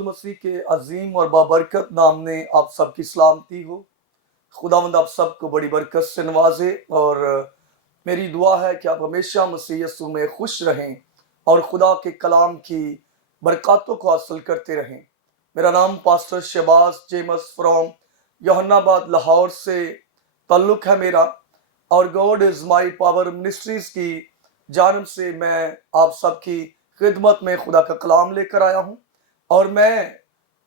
यीशु मसीह के अजीम और बाबरकत नाम ने आप सबकी सलामती हो। खुदावंद आप सबको बड़ी बरकत से नवाजे और मेरी दुआ है कि आप हमेशा मसीह यीशु में खुश रहें और खुदा के कलाम की बरकतों को हासिल करते रहें। मेरा नाम पास्टर शहबाज जेमस फ्रॉम यूहन्नाबाद लाहौर से ताल्लुक़ है मेरा, और God is my power ministries की जानब से मैं आप सबकी खिदमत में खुदा का कलाम लेकर आया हूँ। और मैं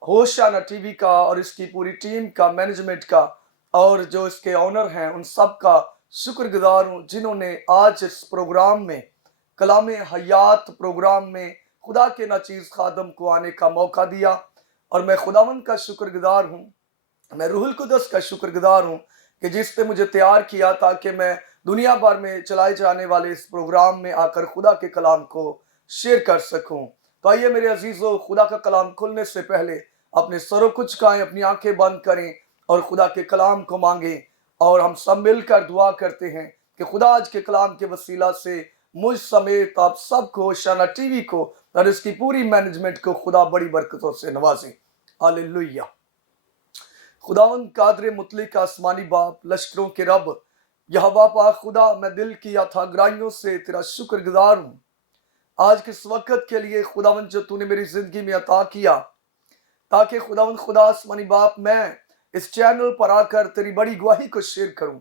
होशाना टीवी का और इसकी पूरी टीम का, मैनेजमेंट का और जो इसके ऑनर हैं उन सब का शुक्रगुजार हूँ जिन्होंने आज इस प्रोग्राम में, कलाम हयात प्रोग्राम में खुदा के नाचीज़ खादम को आने का मौका दिया। और मैं खुदावंद का शुक्रगुजार हूँ, मैं रूहुल कुदस का शुक्रगुजार हूँ कि जिसने मुझे तैयार किया ताकि मैं दुनिया भर में चलाए जाने वाले इस प्रोग्राम में आकर खुदा के कलाम को शेयर कर सकूं। तो आइए मेरे अजीजों, खुदा का कलाम खुलने से पहले अपने सरों को झुकाएं, अपनी आंखें बंद करें और खुदा के कलाम को मांगें। और हम सब मिलकर दुआ करते हैं कि खुदा आज के कलाम के वसीला से मुझ समेत आप सबको, होशाना टीवी को और इसकी पूरी मैनेजमेंट को खुदा बड़ी बरकतों से नवाजे। हालेलुया। खुदावंद कादर मुतलिक आसमानी बाप, लश्करों के रब यहोवा पाक खुदा, मैं दिल की अथाह से तेरा शुक्रगुजार हूँ आज के इस वक्त के लिए खुदावंद जो तूने मेरी जिंदगी में अता किया, ताकि खुदावंद खुदा आसमानी बाप मैं इस चैनल पर आकर तेरी बड़ी गवाही को शेयर करूं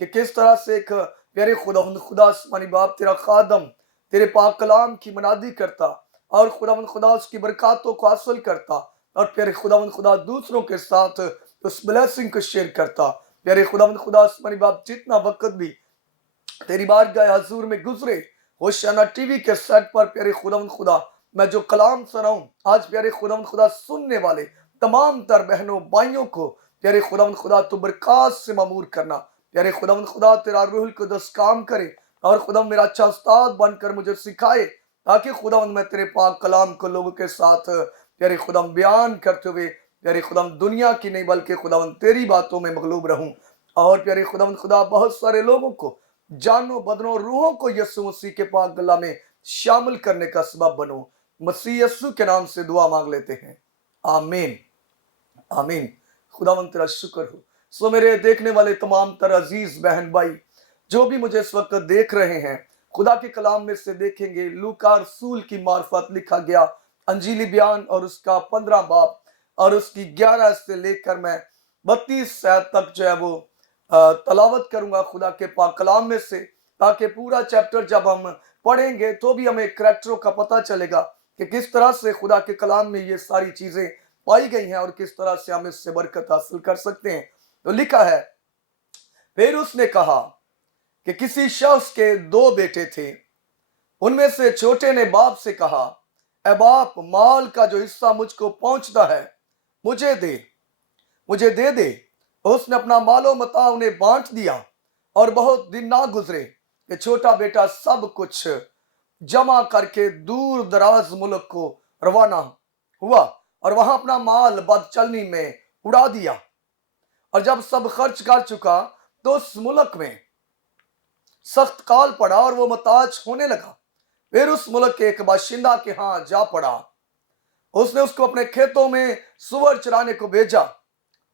कि किस तरह से एक प्यारे खुदावंद खुदा आसमानी बाप तेरा खादम तेरे पाक कलाम की मनादी करता और खुदावंद खुदा उसकी बरकतों को हासिल करता और प्यारे खुदावंद खुदा दूसरों के साथ उस ब्लेसिंग को शेयर करता। प्यारे खुदावंद खुदा आसमानी बाप जितना वक्त भी तेरी बारगाह हजूर में गुजरे होशाना टीवी के सेट पर, प्यारे खुदावंद खुदा मैं जो कलाम सुनाऊं आज, प्यारे खुदावंद खुदा सुनने वाले तमाम तर बहनों भाइयों को प्यारे खुदावंद खुदा तू बरकत से मामूर करना। प्यारे खुदावंद खुदा तेरा रूहुल कुदस काम करे और खुदावंद मेरा अच्छा उस्ताद बनकर मुझे सिखाए, ताकि खुदावंद मैं तेरे पाक कलाम को लोगों के साथ प्यारे खुदावंद बयान करते हुए प्यारे खुदावंद दुनिया की नहीं बल्कि खुदावंद तेरी बातों में मगलूब रहूं। और प्यारे खुदावंद खुदा बहुत सारे लोगों को, जानों बदनों रूहों को यीशु मसीह के पाक गला में शामिल करने का सबब बनो। मसीह यीशु के नाम से दुआ मांग लेते हैं, आमीन आमीन। खुदावंद तेरा शुक्र हो। सो मेरे देखने वाले तमाम तर अजीज बहन भाई जो भी मुझे इस वक्त देख रहे हैं, खुदा के कलाम में से देखेंगे लूका रसूल की मार्फत लिखा गया अंजीली बयान और उसका 15 बाब और उसकी 11 से लेकर मैं 32 तक जो है वो तलावत करूंगा खुदा के पाक कलाम में से, ताकि पूरा चैप्टर जब हम पढ़ेंगे तो भी हमें करैक्टरों का पता चलेगा कि किस तरह से खुदा के कलाम में ये सारी चीजें पाई गई हैं और किस तरह से हम इससे बरकत हासिल कर सकते हैं। तो लिखा है, फिर उसने कहा कि किसी शख्स के 2 बेटे थे। उनमें से छोटे ने बाप से कहा, ए बाप, माल का जो हिस्सा मुझको पहुंचता है मुझे दे दे। उसने अपना मालो मता उन्हें बांट दिया और बहुत दिन ना गुजरे कि छोटा बेटा सब कुछ जमा करके दूर दराज मुल्क को रवाना हुआ और वहां अपना माल बदचलनी में उड़ा दिया। और जब सब खर्च कर चुका तो उस मुल्क में सख्त काल पड़ा और वो मुताज होने लगा। फिर उस मुल्क के एक बाशिंदा के यहाँ जा पड़ा। उसने उसको अपने खेतों में सुअर चराने को भेजा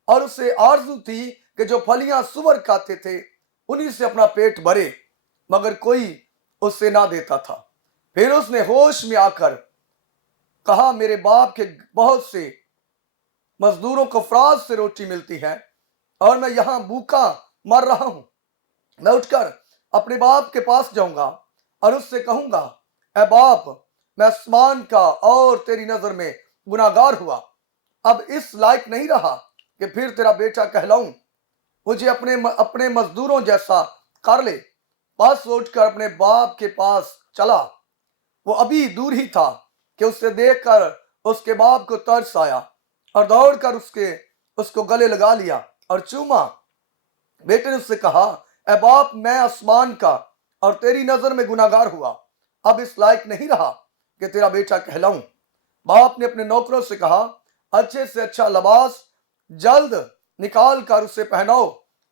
और उसे आरजू थी कि जो फलियां सुअर खाते थे उन्हीं से अपना पेट भरे, मगर कोई उससे ना देता था। फिर उसने होश में आकर कहा, मेरे बाप के बहुत से मजदूरों को फराज से रोटी मिलती है और मैं यहां भूखा मर रहा हूं। मैं उठकर अपने बाप के पास जाऊंगा और उससे कहूंगा, ए बाप, मैं आसमान का और तेरी नजर में गुनाहगार हुआ, अब इस लायक नहीं रहा कि फिर तेरा बेटा कहलाऊं। मुझे अपने मजदूरों जैसा कर ले। बस उठकर अपने बाप के पास चला। वो अभी दूर ही था कि उसे देखकर उसके बाप को तरस आया और दौड़कर उसको गले लगा लिया और चूमा। बेटे ने उससे कहा, ए बाप, मैं आसमान का और तेरी नजर में गुनाहगार हुआ, अब इस लायक नहीं रहा कि तेरा बेटा कहलाऊं। बाप ने अपने नौकरों से कहा, अच्छे से अच्छा लिबास जल्द निकाल कर उसे पहनाओ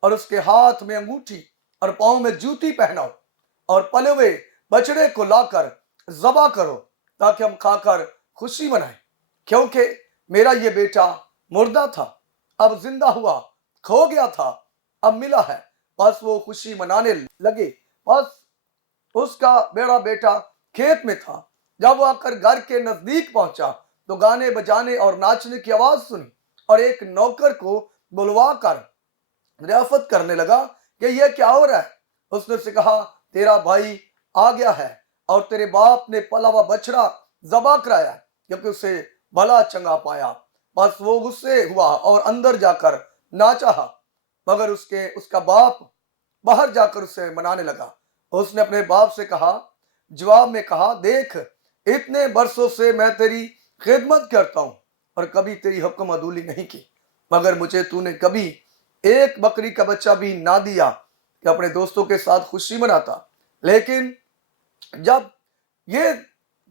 और उसके हाथ में अंगूठी और पांव में जूती पहनाओ और पले हुए बछड़े को लाकर ज़बह करो ताकि हम खाकर खुशी मनाएं, क्योंकि मेरा ये बेटा मुर्दा था, अब जिंदा हुआ, खो गया था, अब मिला है। बस वो खुशी मनाने लगे। बस उसका बड़ा बेटा खेत में था। जब वो आकर घर के नजदीक पहुंचा तो गाने बजाने और नाचने की आवाज सुनी और एक नौकर को बुलवा कर रियासत करने लगा कि यह क्या हो रहा है। उसने से कहा, तेरा भाई आ गया है और तेरे बाप ने पला हुआ बछड़ा ज़बा कराया क्योंकि उसे भला चंगा पाया। बस वो गुस्से हुआ और अंदर जाकर ना चाहा, मगर उसका बाप बाहर जाकर उसे मनाने लगा। उसने अपने बाप से कहा, जवाब में कहा, देख, इतने बरसों से मैं तेरी खिदमत करता हूं और कभी तेरी हुक्म अदूली नहीं की, मगर मुझे तूने कभी एक बकरी का बच्चा भी ना दिया कि अपने दोस्तों के साथ खुशी मनाता। लेकिन जब ये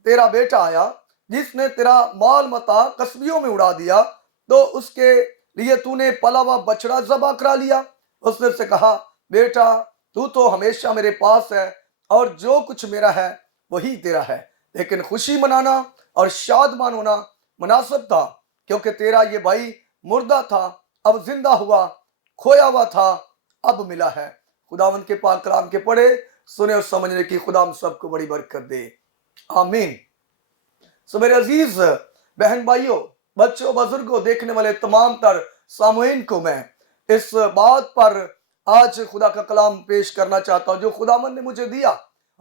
तेरा बेटा आया जिसने तेरा माल मता कस्बियों में उड़ा दिया, तो उसके लिए तूने पला हुआ बछड़ा ज़बा करा लिया। उसने उससे कहा, बेटा, तू तो हमेशा मेरे पास है और जो कुछ मेरा है वही तेरा है, लेकिन खुशी मनाना और शादमान होना मुनासिब था क्योंकि तेरा ये भाई मुर्दा था, अब जिंदा हुआ, खोया हुआ था, अब मिला है। खुदावंद के पाक कलाम के पढ़े सुने और समझने की खुदा हम सबको बड़ी बरकत दे, आमीन। सो मेरे अजीज बहन भाइयों, बच्चों, बुजुर्गों, देखने वाले तमाम तर सामुईन को मैं इस बात पर आज खुदा का कलाम पेश करना चाहता हूँ जो खुदावंद ने मुझे दिया।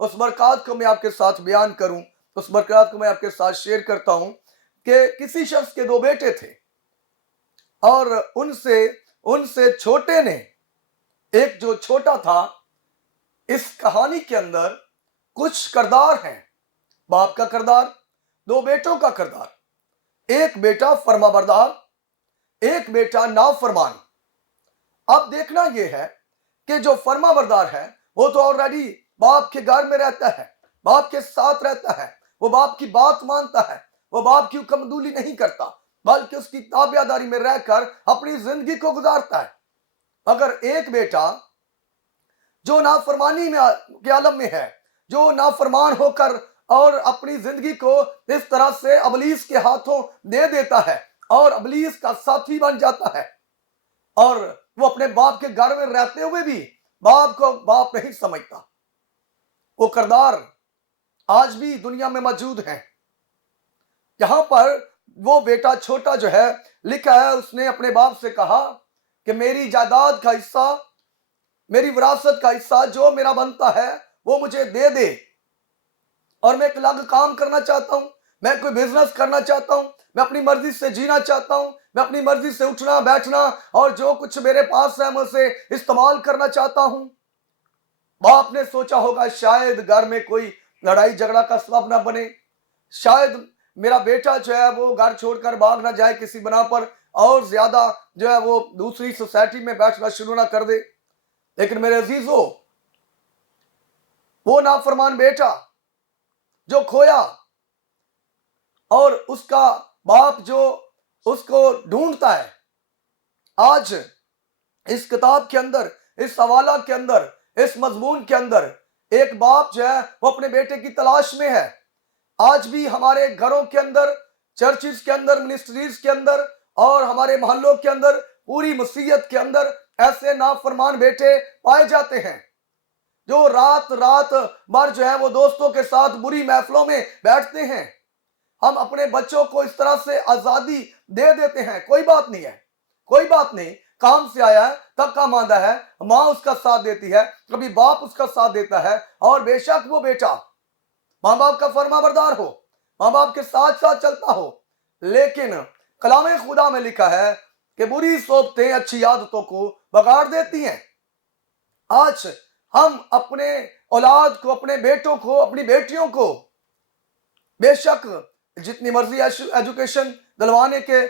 उस बरकत को मैं आपके साथ बयान करूं, उस बरकत को मैं आपके साथ शेयर करता हूं कि किसी शख्स के 2 बेटे थे और उनसे छोटे ने, एक जो छोटा था, इस कहानी के अंदर कुछ किरदार हैं। बाप का किरदार, 2 बेटों का किरदार, एक बेटा फरमाबरदार, एक बेटा नाफरमान। अब देखना यह है कि जो फरमाबरदार है वो तो ऑलरेडी बाप के घर में रहता है, बाप के साथ रहता है, वो बाप की बात मानता है, वो बाप की हुक्मदूली नहीं करता बल्कि उसकी ताबियादारी में रहकर अपनी जिंदगी को गुजारता है। अगर एक बेटा जो नाफरमानी में के आलम में है, जो नाफरमान होकर और अपनी जिंदगी को इस तरह से अबलीस के हाथों दे देता है और अबलीस का साथी बन जाता है और वो अपने बाप के घर में रहते हुए भी बाप को बाप नहीं समझता, वो किरदार आज भी दुनिया में मौजूद हैं। यहां पर वो बेटा छोटा जो है लिखा है, उसने अपने बाप से कहा कि मेरी जायदाद का हिस्सा, मेरी विरासत का हिस्सा जो मेरा बनता है वो मुझे दे दे और मैं एक अलग काम करना चाहता हूं, मैं कोई बिजनेस करना चाहता हूं, मैं अपनी मर्जी से जीना चाहता हूं, मैं अपनी मर्जी से उठना बैठना और जो कुछ मेरे पास है मैं उसे इस्तेमाल करना चाहता हूं। बाप ने सोचा होगा शायद घर में कोई लड़ाई झगड़ा का सबब ना बने, शायद मेरा बेटा जो है वो घर छोड़कर भाग ना जाए किसी बना पर और ज्यादा जो है वो दूसरी सोसाइटी में बैठना शुरू ना कर दे। लेकिन मेरे अजीजों, वो नाफरमान बेटा जो खोया और उसका बाप जो उसको ढूंढता है, आज इस किताब के अंदर, इस हवाला के अंदर, इस मजमून के अंदर एक बाप जो है वो अपने बेटे की तलाश में है। आज भी हमारे घरों के अंदर, चर्चिस के अंदर, मिनिस्ट्रीज के अंदर और हमारे मोहल्लों के अंदर, पूरी मसीहत के अंदर ऐसे नाफरमान बेटे पाए जाते हैं जो रात रात भर जो है वो दोस्तों के साथ बुरी महफिलों में बैठते हैं। हम अपने बच्चों को इस तरह से आजादी दे देते हैं, कोई बात नहीं है, कोई बात नहीं, काम से आया है, थका मांदा है, माँ उसका साथ देती है, कभी बाप उसका साथ देता है और बेशक वो बेटा माँ बाप का फरमाबरदार हो, माँ बाप के साथ साथ चलता हो, लेकिन कलामे खुदा में लिखा है कि बुरी सोबतें अच्छी आदतों को बगाड़ देती हैं। आज हम अपने औलाद को, अपने बेटों को, अपनी बेटियों को बेशक जितनी मर्जी एजुकेशन दिलवाने के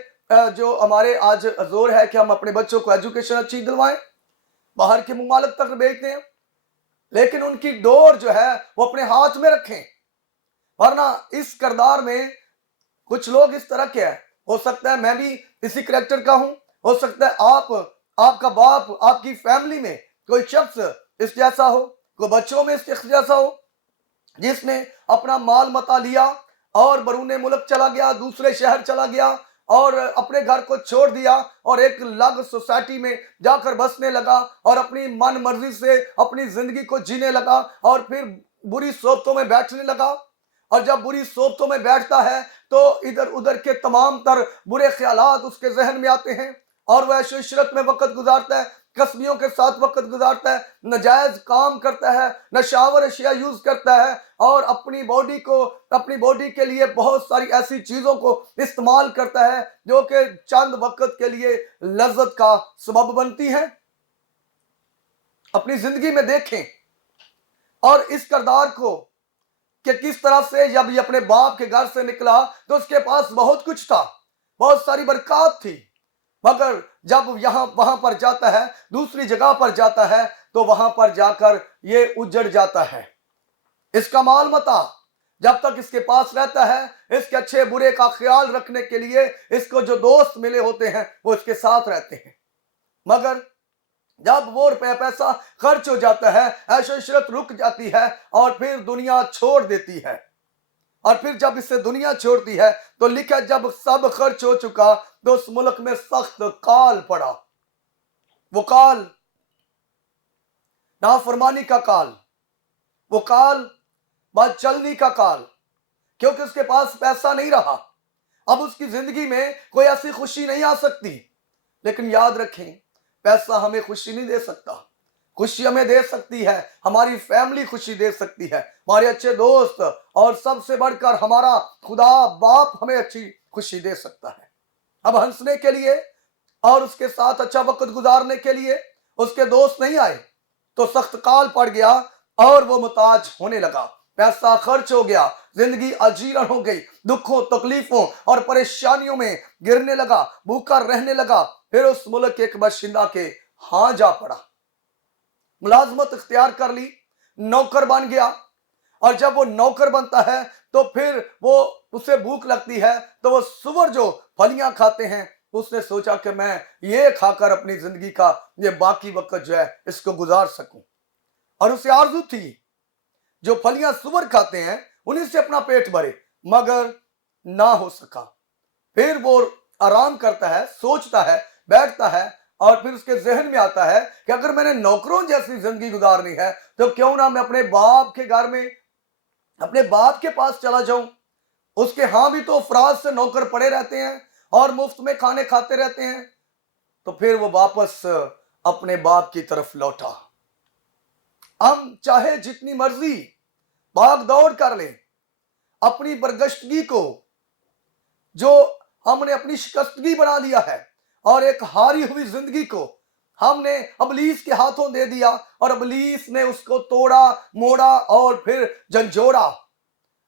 जो हमारे आज जोर है कि हम अपने बच्चों को एजुकेशन अच्छी दिलवाएं, बाहर के मुमालिक तक भेजते हैं, लेकिन उनकी डोर जो है वो अपने हाथ में रखें, वरना इस किरदार में कुछ लोग इस तरह के हैं। हो सकता है मैं भी इसी करैक्टर का हूं, हो सकता है आपका बाप, आपकी फैमिली में कोई शख्स इस जैसा हो, कोई बच्चों में इस शख्स जैसा हो जिसने अपना माल मता लिया और बरूने मुल्क चला गया, दूसरे शहर चला गया اور اپنے گھر کو چھوڑ دیا اور ایک الگ سوسائٹی میں جا کر بسنے لگا اور اپنی من مرضی سے اپنی زندگی کو جینے لگا اور پھر بری صحبتوں میں بیٹھنے لگا. اور جب بری صحبتوں میں بیٹھتا ہے تو ادھر ادھر کے تمام تر برے خیالات اس کے ذہن میں آتے ہیں اور وہ عیش و عشرت میں وقت گزارتا ہے، کسبیوں کے ساتھ وقت گزارتا ہے، ناجائز کام کرتا ہے، نشاور اشیاء یوز کرتا ہے اور اپنی باڈی کے لیے بہت ساری ایسی چیزوں کو استعمال کرتا ہے جو کہ چند وقت کے لیے لذت کا سبب بنتی ہے. اپنی زندگی میں دیکھیں اور اس کردار کو کہ کس طرح سے جب یہ اپنے باپ کے گھر سے نکلا تو اس کے پاس بہت کچھ تھا، بہت ساری برکات تھی، مگر جب وہاں پر جاتا ہے، دوسری جگہ پر جاتا ہے تو وہاں پر جا کر یہ اجڑ جاتا ہے. اس کا مال متاع جب تک اس کے پاس رہتا ہے، اس کے اچھے برے کا خیال رکھنے کے لیے اس کو جو دوست ملے ہوتے ہیں وہ اس کے ساتھ رہتے ہیں، مگر جب وہ پیسہ خرچ ہو جاتا ہے، عیش و عشرت رک جاتی ہے اور پھر دنیا چھوڑ دیتی ہے، اور پھر جب اسے دنیا چھوڑتی ہے تو لکھا جب سب خرچ ہو چکا تو اس ملک میں سخت کال پڑا. وہ کال نافرمانی کا کال، وہ کال بد چلنی کا کال، کیونکہ اس کے پاس پیسہ نہیں رہا. اب اس کی زندگی میں کوئی ایسی خوشی نہیں آ سکتی. لیکن یاد رکھیں، پیسہ ہمیں خوشی نہیں دے سکتا. خوشی ہمیں دے سکتی ہے ہماری فیملی، خوشی دے سکتی ہے ہمارے اچھے دوست، اور سب سے بڑھ کر ہمارا خدا باپ ہمیں اچھی خوشی دے سکتا ہے. اب ہنسنے کے لیے اور اس کے ساتھ اچھا وقت گزارنے کے لیے اس کے دوست نہیں آئے تو سخت کال پڑ گیا اور وہ محتاج ہونے لگا. پیسہ خرچ ہو گیا، زندگی اجیرن ہو گئی، دکھوں تکلیفوں اور پریشانیوں میں گرنے لگا، بھوکا رہنے لگا. پھر اس ملک کے ایک باشندہ کے ہاں جا پڑا، ملازمت اختیار کر لی، نوکر بن گیا. اور جب وہ نوکر بنتا ہے تو پھر اسے بھوک لگتی ہے تو وہ سور جو پھلیاں کھاتے ہیں، اس نے سوچا کہ میں یہ کھا کر اپنی زندگی کا یہ باقی وقت جو ہے اس کو گزار سکوں. اور اسے آرزو تھی جو پھلیاں سور کھاتے ہیں انہیں سے اپنا پیٹ بھرے، مگر نہ ہو سکا. پھر وہ آرام کرتا ہے، سوچتا ہے، بیٹھتا ہے اور پھر اس کے ذہن میں آتا ہے کہ اگر میں نے نوکروں جیسی زندگی گزارنی ہے تو کیوں نہ میں اپنے باپ کے گھر میں اپنے باپ کے پاس چلا جاؤں. اس کے ہاں بھی تو افراد سے نوکر پڑے رہتے ہیں اور مفت میں کھانے کھاتے رہتے ہیں. تو پھر وہ واپس اپنے باپ کی طرف لوٹا. ہم چاہے جتنی مرضی بھاگ دوڑ کر لیں، اپنی برگشتگی کو جو ہم نے اپنی شکستگی بنا لیا ہے اور ایک ہاری ہوئی زندگی کو ہم نے ابلیس کے ہاتھوں دے دیا اور ابلیس نے اس کو توڑا موڑا اور پھر جھنجھوڑا.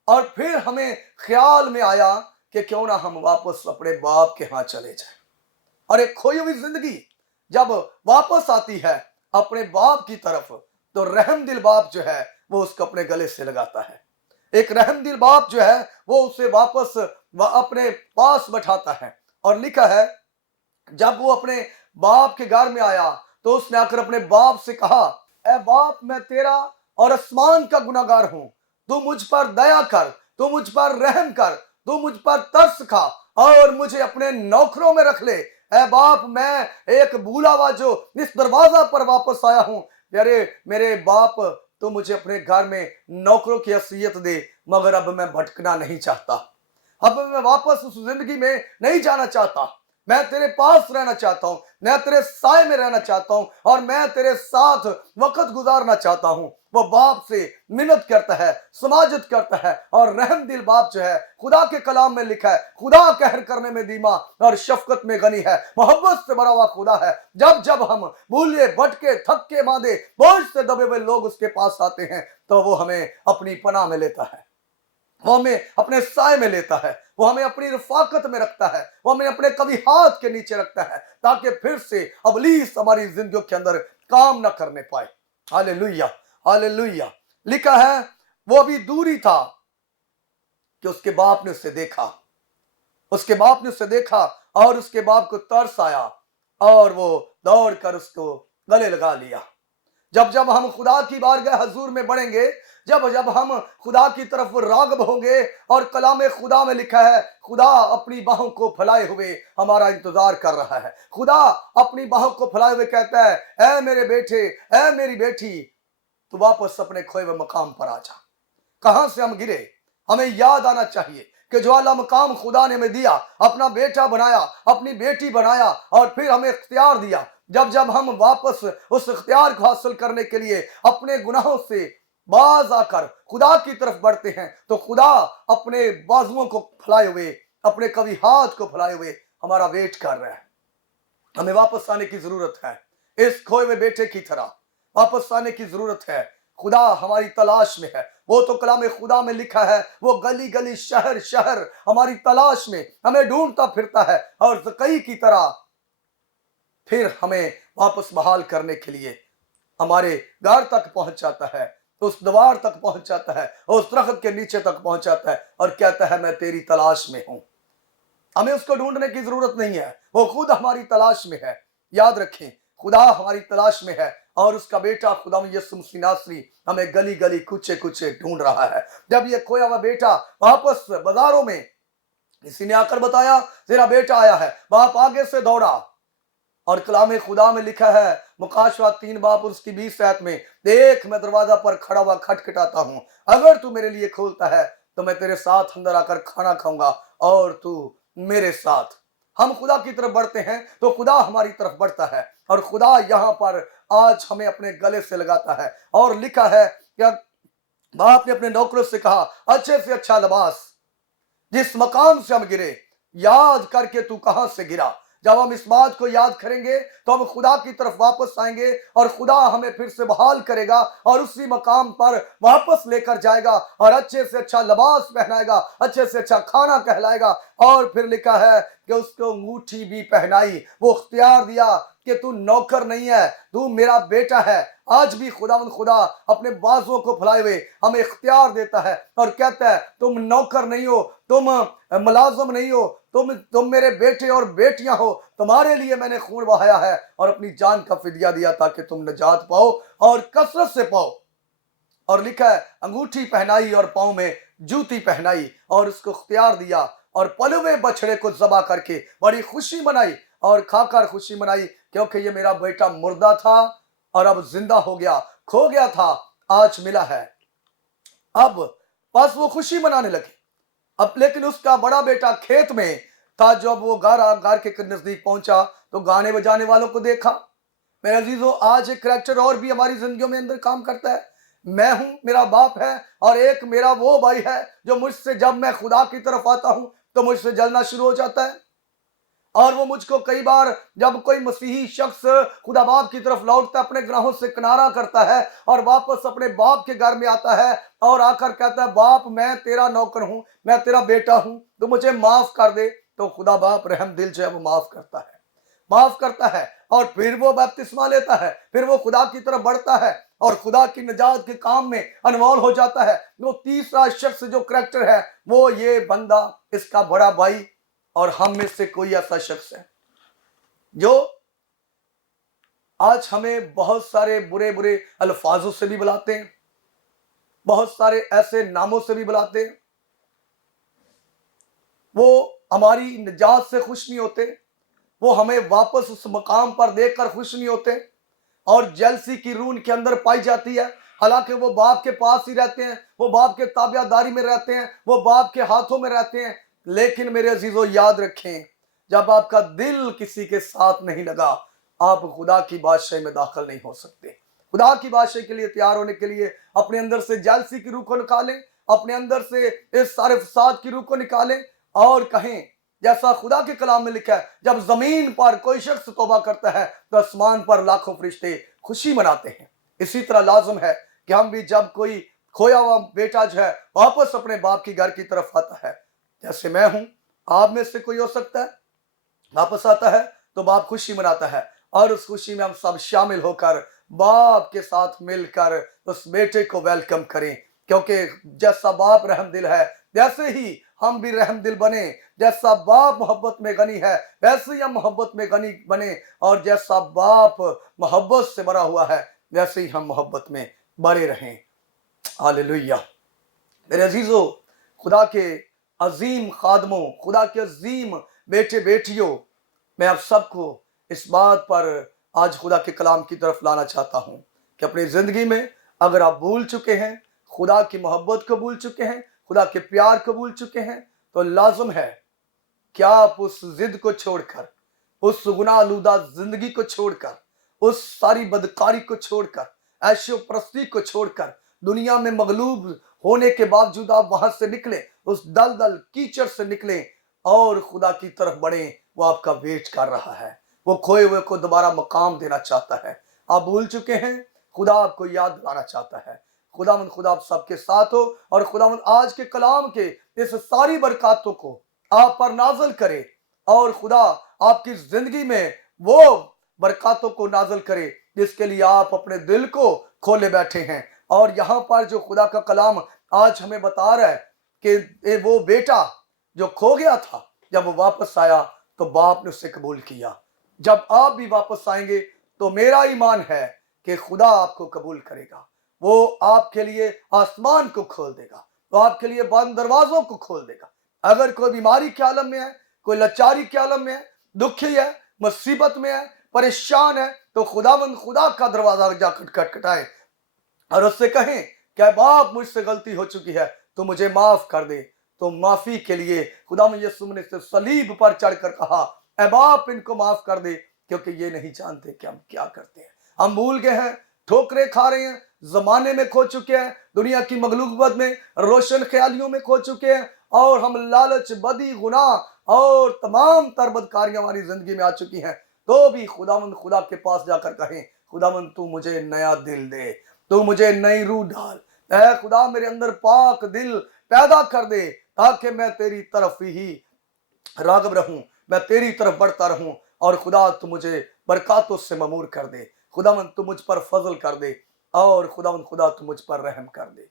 اور پھر ہمیں خیال میں آیا کہ کیوں نہ ہم واپس اپنے باپ کے ہاں چلے جائیں. اور ایک کھوئی ہوئی زندگی جب واپس آتی ہے اپنے باپ کی طرف تو رحم دل باپ جو ہے وہ اس کو اپنے گلے سے لگاتا ہے. ایک رحم دل باپ جو ہے وہ اسے واپس اپنے پاس بٹھاتا ہے. اور لکھا ہے جب وہ اپنے باپ کے گھر میں آیا تو اس نے آ کر اپنے باپ سے کہا، اے باپ، میں تیرا اور آسمان کا گناہگار ہوں، تو مجھ پر دیا کر، تو مجھ پر رحم کر، تو مجھ پر ترس کھا اور مجھے اپنے نوکروں میں رکھ لے. اے باپ، میں ایک بھولا ہوا جو اس دروازہ پر واپس آیا ہوں. میرے باپ، تو مجھے اپنے گھر میں نوکروں کی حیثیت دے، مگر اب میں بھٹکنا نہیں چاہتا. اب میں واپس اس زندگی میں نہیں جانا چاہتا. میں تیرے پاس رہنا چاہتا ہوں، میں تیرے سائے میں رہنا چاہتا ہوں اور میں تیرے ساتھ وقت گزارنا چاہتا ہوں. وہ باپ سے منت کرتا ہے، سماجت کرتا ہے. اور رحم دل باپ جو ہے خدا کے کلام میں لکھا ہے خدا قہر کرنے میں دھیما اور شفقت میں غنی ہے، محبت سے بھرا ہوا خدا ہے. جب ہم بھولے بھٹکے تھکے ماندے بوجھ سے دبے ہوئے لوگ اس کے پاس آتے ہیں تو وہ ہمیں اپنی پناہ میں لیتا ہے، وہ ہمیں اپنے سائے میں لیتا ہے، وہ ہمیں اپنی رفاقت میں رکھتا ہے، وہ ہمیں اپنے کبھی ہاتھ کے نیچے رکھتا ہے تاکہ پھر سے ابلیس ہماری زندگیوں کے اندر کام نہ کرنے پائے. ہاللیلویہ، ہاللیلویہ. لکھا ہے وہ ابھی دوری تھا کہ اس کے باپ نے اسے دیکھا، اس کے باپ نے اسے دیکھا اور اس کے باپ کو ترس آیا اور وہ دوڑ کر اس کو گلے لگا لیا. जब जब हम खुदा की बारगाह हजूर में बढ़ेंगे, जब जब हम खुदा की तरफ रागब होंगे, और कलाम खुदा में लिखा है खुदा अपनी बाहों को फैलाए हुए हमारा इंतजार कर रहा है। खुदा अपनी बाहों को फैलाए हुए कहता है, ऐ मेरे बेटे, ऐ मेरी बेटी, तू वापस अपने खोए हुए मकाम पर आ जा। कहां से हम गिरे, हमें याद आना चाहिए कि जो आला मकाम खुदा ने हमें दिया, अपना बेटा बनाया, अपनी बेटी बनाया, और फिर हमें इख्तियार दिया। जब जब हम वापस उस इख्तियार को हासिल करने के लिए अपने गुनाहों से बाज आकर खुदा की तरफ बढ़ते हैं, तो खुदा अपने बाजुओं को फैलाए हुए, अपने कभी हाथ को फैलाए हुए हमारा वेट कर रहा है। हमें वापस आने की जरूरत है, इस खोए हुए बेटे की तरह वापस आने की जरूरत है। खुदा हमारी तलाश में है। वो तो कलाम खुदा में लिखा है, वो गली गली शहर शहर हमारी तलाश में हमें ढूंढता फिरता है, और ज़कई की तरह फिर हमें वापस बहाल करने के लिए हमारे घर तक पहुंच जाता है, उस द्वार तक पहुंच जाता है, उस दरख्त के नीचे तक पहुंच जाता है, और कहता है मैं तेरी तलाश में हूं। हमें उसको ढूंढने की जरूरत नहीं है, वो खुद हमारी तलाश में है। याद रखें, खुदा हमारी तलाश में है, और उसका बेटा खुदा यीशु मसीह नासरी हमें गली गली कुचे कुचे ढूंढ रहा है। जब ये खोया हुआ बेटा वापस बाजारों में, किसी ने आकर बताया तेरा बेटा आया है, बाप आगे से दौड़ा, और कलाम खुदा में लिखा है मुकाशवा 3 बाब उसकी 20 आयत में, देख मैं दरवाजा पर खड़ा हुआ खटखटाता हूं, अगर तू मेरे लिए खोलता है तो मैं तेरे साथ अंदर आकर खाना खाऊंगा और तू मेरे साथ। हम खुदा की तरफ बढ़ते हैं तो खुदा हमारी तरफ बढ़ता है, और खुदा यहाँ पर आज हमें अपने गले से लगाता है। और लिखा है कि बाप ने अपने नौकरों से कहा, अच्छे से अच्छा लिबास, जिस मकाम से हम गिरे याद करके तू कहां से गिरा। जब हम इस बात को याद करेंगे तो हम खुदा की तरफ वापस आएंगे, और खुदा हमें फिर से बहाल करेगा और उसी मकाम पर वापस लेकर जाएगा, और अच्छे से अच्छा लिबास पहनाएगा, अच्छे से अच्छा खाना कहलाएगा। और फिर लिखा है कि उसको अंगूठी भी पहनाई, वो इख्तियार दिया कि तू नौकर नहीं है, तू मेरा बेटा है। आज भी खुदा अपने बाजुओं को फैलाए हुए हमें इख्तियार देता है और कहता है तुम नौकर नहीं हो, तुम मुलाजिम नहीं हो, तुम मेरे बेटे और बेटियां हो, तुम्हारे लिए मैंने खून बहाया है और अपनी जान का फिदिया दिया ताकि तुम नजात पाओ और कसरत से पाओ। और लिखा है अंगूठी पहनाई और पाँव में जूती पहनाई, और उसको इख्तियार दिया, और पले हुए बछड़े को ज़बा करके बड़ी खुशी मनाई और खाकर खुशी मनाई, क्योंकि ये मेरा बेटा मुर्दा था और अब जिंदा हो गया, खो गया था आज मिला है। अब बस वो खुशी मनाने लगे। अब लेकिन उसका बड़ा बेटा खेत में था। जब वो गार के नजदीक पहुंचा तो गाने बजाने वालों को देखा। मेरे अजीजों, आज एक करैक्टर और भी हमारी जिंदगियों में अंदर काम करता है। मैं हूं, मेरा बाप है, और एक मेरा वो भाई है जो मुझसे, जब मैं खुदा की तरफ आता हूं तो मुझसे जलना शुरू हो जाता है। और वो मुझको कई बार, जब कोई मसीही शख्स खुदा बाप की तरफ लौटता है, अपने गुनाहों से किनारा करता है और वापस अपने बाप के घर में आता है और आकर कहता है बाप मैं तेरा नौकर हूं, मैं तेरा बेटा हूं, तो मुझे माफ कर दे, तो खुदा बाप रहम दिल जो है वो माफ करता है, माफ करता है। और फिर वो बपतिस्मा लेता है, फिर वो खुदा की तरफ बढ़ता है और खुदा की निजात के काम में अनमोल हो जाता है। वो तीसरा शख्स जो करैक्टर है वो ये बंदा, इसका बड़ा भाई, और हम में से कोई ऐसा शख्स है जो आज हमें बहुत सारे बुरे बुरे अल्फाजों से भी बुलाते हैं, बहुत सारे ऐसे नामों से भी बुलाते हैं। वो हमारी निजात से खुश नहीं होते, वो हमें वापस उस मकाम पर देखकर खुश नहीं होते, और जेलसी की रूह के अंदर पाई जाती है। हालांकि वो बाप के पास ही रहते हैं, वो बाप के ताबियादारी में रहते हैं, वो बाप के हाथों में रहते हैं। लेकिन मेरे अजीजों याद रखें, जब आपका दिल किसी के साथ नहीं लगा, आप खुदा की बादशाही में दाखिल नहीं हो सकते। खुदा की बादशाही के लिए तैयार होने के लिए अपने अंदर से जेलसी की रूह को निकालें, अपने अंदर से इस सारे फसाद की रूह को निकालें, और कहें जैसा खुदा के कलाम में लिखा है, जब जमीन पर कोई शख्स तौबा करता है तो आसमान पर लाखों फरिश्ते खुशी मनाते हैं। इसी तरह लाजम है कि हम भी, जब कोई खोया हुआ बेटा जो है वापस अपने बाप की घर की तरफ आता है, जैसे मैं हूं, आप में से कोई हो सकता है, वापस आता है तो बाप खुशी मनाता है, और उस खुशी में हम सब शामिल होकर बाप के साथ मिलकर उस बेटे को वेलकम करें। क्योंकि जैसा बाप रहम दिल है वैसे ही हम भी रहम दिल बने। जैसा बाप मोहब्बत में गनी है वैसे ही हम मोहब्बत में गनी बने, और जैसा बाप मोहब्बत से भरा हुआ है वैसे ही हम मोहब्बत में बड़े रहें। हालेलुया। मेरे अजीजों, खुदा के अजीम खादमों, खुदा के अजीम बेटे बेटियों, मैं आप सबको इस बात पर आज खुदा के कलाम की तरफ लाना चाहता हूँ कि अपनी ज़िंदगी में अगर आप भूल चुके हैं, खुदा की मोहब्बत को भूल चुके हैं, खुदा के प्यार को भूल चुके हैं, तो लाजम है कि आप उस जिद को छोड़कर, उस गुनाह आलूदा जिंदगी को छोड़कर, उस सारी बदकारी को छोड़कर, ऐशो परस्ती को छोड़कर, दुनिया में मगलूब होने के बावजूद आप वहां से निकले, उस दलदल कीचड़ से निकले और खुदा की तरफ बढ़े। वो आपका वेट कर रहा है, वो खोए हुए को दोबारा मकाम देना चाहता है। आप भूल चुके हैं, खुदा आपको याद दिलाना चाहता है। खुदा आप सबके साथ हो और खुदावंद आज के कलाम के इस सारी बरकतों को आप पर नाजल करे और खुदा आपकी जिंदगी में वो बरकतों को नाजल करे जिसके लिए आप अपने दिल को खोले बैठे हैं। और यहाँ पर जो खुदा का कलाम आज हमें बता रहा है कि वो बेटा जो खो गया था, जब वो वापस आया तो बाप ने उसे कबूल किया। जब आप भी वापस आएंगे तो मेरा ईमान है कि खुदा आपको कबूल करेगा। वो आपके लिए आसमान को खोल देगा, तो आपके लिए बंद दरवाजों को खोल देगा। अगर कोई बीमारी के आलम में है, कोई लाचारी के आलम में है, दुखी है, मुसीबत में है, परेशान है, तो खुदा का दरवाजा जाकर खटखटाएं और उससे कहें कि बाप मुझसे गलती हो चुकी है, तो मुझे माफ कर दे। तो माफी के लिए खुदावंद यीशु ने सलीब पर चढ़कर कहा, ऐ बाप इनको माफ कर दे, क्योंकि ये नहीं जानते कि हम क्या करते हैं। हम भूल गए हैं, ठोकरें खा रहे हैं, जमाने में खो चुके हैं, दुनिया की मगलूबत में, रोशन ख्यालियों में खो चुके हैं, और हम लालच, बदी, गुनाह और तमाम तरबदकारियां हमारी जिंदगी में आ चुकी हैं। तो भी खुदा के पास जाकर कहें, खुदावंद तू मुझे नया दिल दे, तू मुझे नई रूह डाल, ऐ खुदा मेरे अंदर पाक दिल पैदा कर दे, ताकि मैं तेरी तरफ ही रागब रहूं, मैं तेरी तरफ बढ़ता रहूं। और खुदा तू मुझे बरकतों से ममूर कर दे, खुदावंद तू मुझ पर फजल कर दे, और खुदा तू मुझ पर रहम कर दे।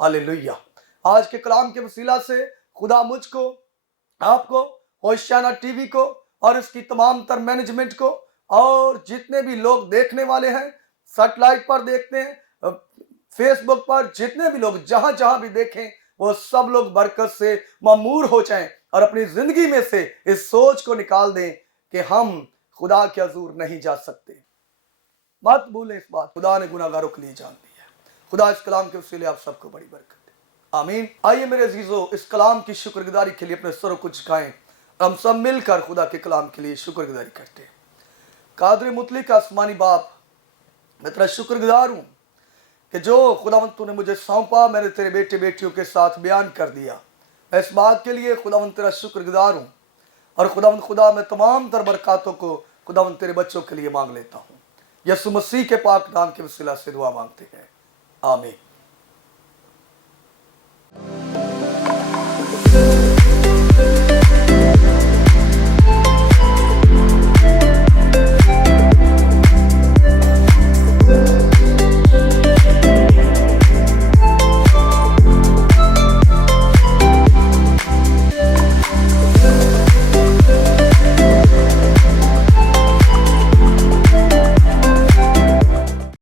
हालेलुया। आज के कलाम के वसीला से खुदा मुझको, आपको, होशियाना टीवी को और इसकी तमाम तर मैनेजमेंट को, और जितने भी लोग देखने वाले हैं, सैटेलाइट पर देखते हैं, फेसबुक पर जितने भी लोग जहां जहां भी देखें, वो सब लोग बरकत से मामूर हो जाएं और अपनी जिंदगी में से इस सोच को निकाल दें कि हम खुदा के हजूर नहीं जा सकते। मत भूलें इस बात, खुदा ने गुनाहगारों के लिए जान दी है। खुदा इस कलाम के वसीले आप सबको बड़ी बरकत दे, आमीन। आइए मेरे अजीजों, इस कलाम की शुक्रगुजारी के लिए अपने सरों को झुकाएं। हम सब मिलकर खुदा के कलाम के लिए शुक्रगुजारी करते हैं। कादर मुतलिक आसमानी बाप, मैं तेरा शुक्रगुजार हूँ कि जो खुदावंद तूने मुझे सौंपा, मैंने तेरे बेटे बेटियों के साथ बयान कर दिया। मैं इस बात के लिए खुदावंद तेरा शुक्रगुजार हूँ, और खुदावंद खुदा मैं तमाम तर बरकतों को खुदावंद तेरे बच्चों के लिए मांग लेता हूँ। यीशु मसीह के पाक नाम के वसीला से दुआ मांगते हैं, आमीन।